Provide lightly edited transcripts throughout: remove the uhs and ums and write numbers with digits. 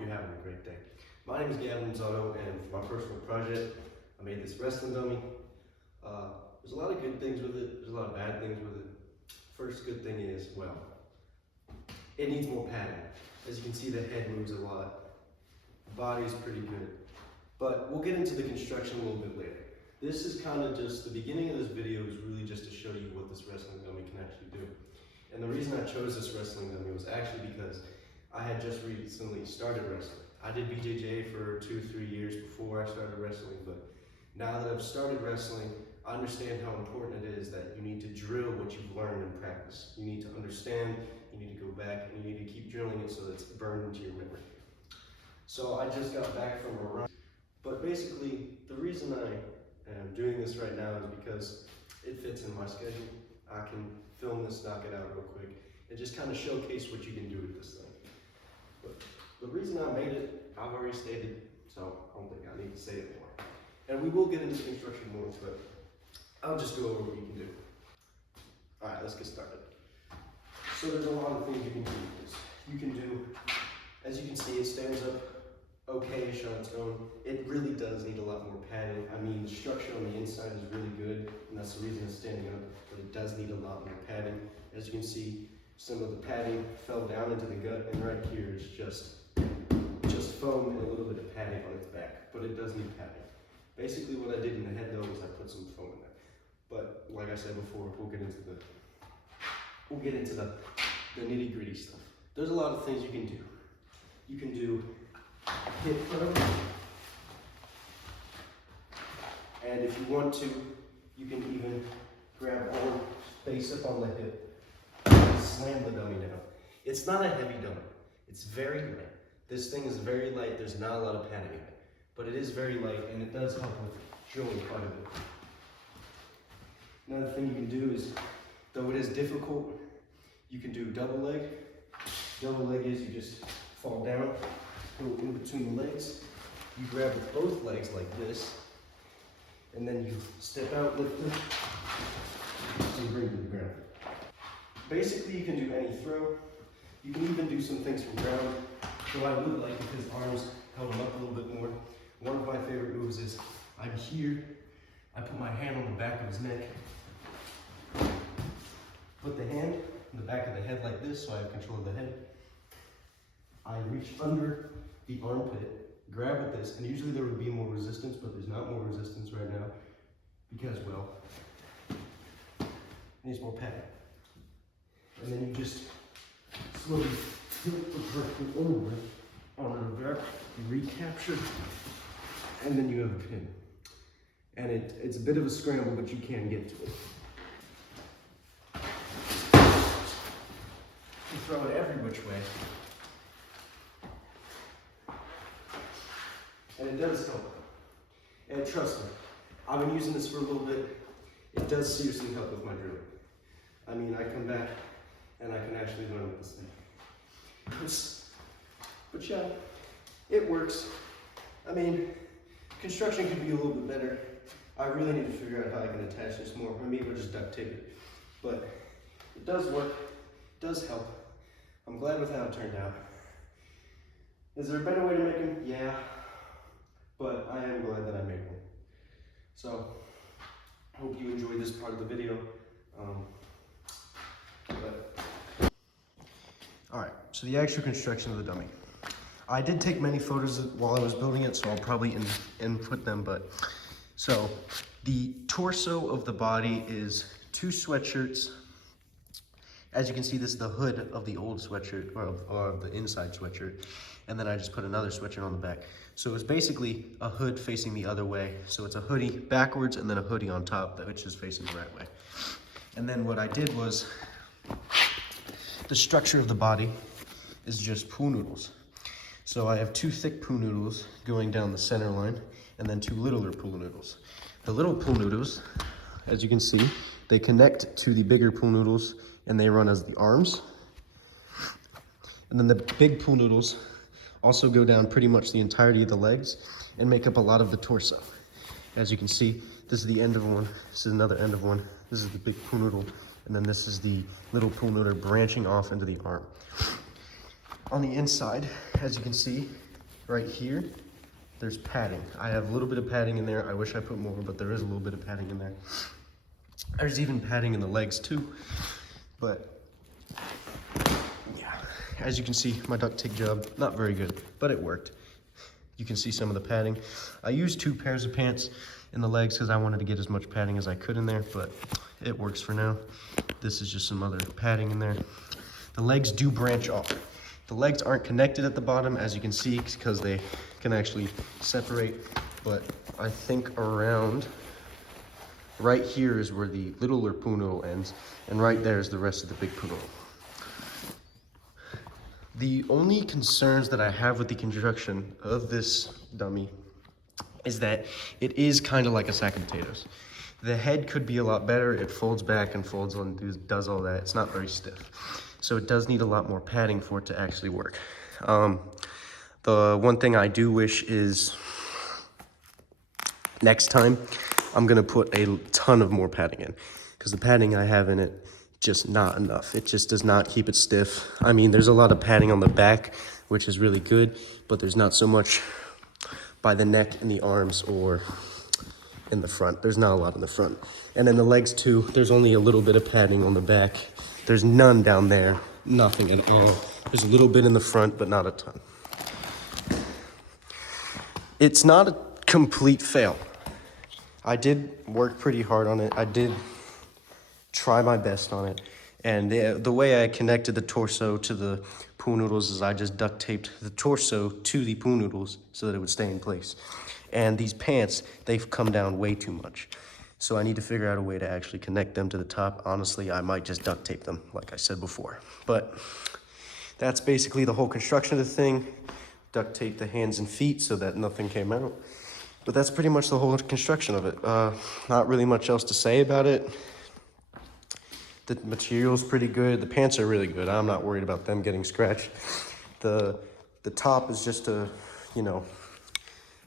hope you're having a great day. My name is Gavin Zotto, and for my personal project, I made this wrestling dummy. There's a lot of good things with it, there's a lot of bad things with it. First good thing is, well, it needs more padding. As you can see, the head moves a lot. The body's pretty good. But we'll get into the construction a little bit later. This is kind of just, the beginning of this video is really just to show you what this wrestling dummy can actually do. And the reason I chose this wrestling dummy was actually because I had just recently started wrestling. I did BJJ for 2-3 years before I started wrestling, but now that I've started wrestling, I understand how important it is that you need to drill what you've learned in practice. You need to understand, you need to go back, and you need to keep drilling it so that it's burned into your memory. So I just got back from a run. But basically, the reason I am doing this right now is because it fits in my schedule. I can film this, knock it out real quick, and just kind of showcase what you can do with this thing. But the reason I made it, I've already stated, so I don't think I need to say it more. And we will get into construction more, but I'll just go over what you can do. All right, let's get started. So there's a lot of things you can do with this. You can do, as you can see, it stands up okay-ish on its own. It really does need a lot more padding. I mean, the structure on the inside is really good, and that's the reason it's standing up, but it does need a lot more padding. As you can see, some of the padding fell down into the gut, and right here is just foam and a little bit of padding on its back, but it does need padding. Basically what I did in the head though was I put some foam in there. But like I said before, we'll get into the nitty-gritty stuff. There's a lot of things you can do. You can do hip throw, and if you want to, you can even grab arm, face up on the hip, and slam the dummy down. It's not a heavy dummy. It's very light. This thing is very light. There's not a lot of padding in it, but it is very light, and it does help with drilling quite a bit. Another thing you can do is, though it is difficult, you can do double leg. Double leg is you just fall down, go in between the legs. You grab with both legs like this, and then you step out, lift it, and bring it to the ground. Basically, you can do any throw. You can even do some things from ground. So I would like if his arms held him up a little bit more. One of my favorite moves is I'm here, I put my hand on the back of his neck, put the hand on the back of the head like this so I have control of the head. I reach under the armpit, grab with this, and usually there would be more resistance, but there's not more resistance right now because, well, it needs more padding. And then you just slowly tilt the person over on the back, you recapture, and then you have a pin. And it's a bit of a scramble, but you can get to it. You throw it every which way. And it does help. And trust me, I've been using this for a little bit. It does seriously help with my drilling. I mean, I come back and I can actually learn with this thing. But yeah, it works. I mean, construction could be a little bit better. I really need to figure out how I can attach this more. Or maybe I'll just duct tape it. But it does work, it does help. I'm glad with how it turned out. Is there a better way to make them? Yeah, but I am glad that I made one. So, I hope you enjoyed this part of the video. Alright, so the actual construction of the dummy. I did take many photos while I was building it, so I'll probably input them, but so the torso of the body is 2 sweatshirts. As you can see, this is the hood of the old sweatshirt, or the inside sweatshirt, and then I just put another sweatshirt on the back. So it's basically a hood facing the other way. So it's a hoodie backwards and then a hoodie on top, which is facing the right way. And then what I did was, the structure of the body is just pool noodles. So I have 2 thick pool noodles going down the center line, and then 2 littler pool noodles. The little pool noodles, as you can see, they connect to the bigger pool noodles, and they run as the arms. And then the big pool noodles also go down pretty much the entirety of the legs and make up a lot of the torso. As you can see, this is the end of one, this is another end of one, this is the big pool noodle, and then this is the little pool noodle branching off into the arm. On the inside, as you can see, right here, there's padding. I have a little bit of padding in there. I wish I put more, but there is a little bit of padding in there. There's even padding in the legs too. But yeah, as you can see, my duct tape job, not very good, but it worked. You can see some of the padding. I used 2 pairs of pants in the legs because I wanted to get as much padding as I could in there, but it works for now. This is just some other padding in there. The legs do branch off. The legs aren't connected at the bottom, as you can see, because they can actually separate, but I think around right here is where the littler poodle ends, and right there is the rest of the big poodle. The only concerns that I have with the construction of this dummy is that it is kind of like a sack of potatoes. The head could be a lot better. It folds back and folds and does all that. It's not very stiff. So it does need a lot more padding for it to actually work. The one thing I do wish is next time I'm gonna put a ton of more padding in, because the padding I have in it, just not enough. It just does not keep it stiff. I mean, there's a lot of padding on the back, which is really good, but there's not so much by the neck and the arms or in the front. There's not a lot in the front. And then the legs too, there's only a little bit of padding on the back. There's none down there, nothing at all. There's a little bit in the front, but not a ton. It's not a complete fail. I did work pretty hard on it. I did try my best on it. And the way I connected the torso to the pool noodles is I just duct taped the torso to the pool noodles so that it would stay in place. And these pants, they've come down way too much. So I need to figure out a way to actually connect them to the top. Honestly, I might just duct tape them, like I said before. But that's basically the whole construction of the thing. Duct tape the hands and feet so that nothing came out. But that's pretty much the whole construction of it. Not really much else to say about it. The material's pretty good. The pants are really good. I'm not worried about them getting scratched. The top is just a,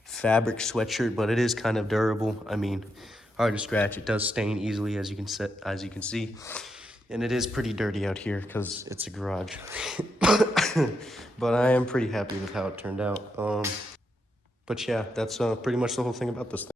fabric sweatshirt, but it is kind of durable. I mean, hard to scratch. It does stain easily, as you can see. And it is pretty dirty out here because it's a garage. But I am pretty happy with how it turned out. But yeah, that's pretty much the whole thing about this thing.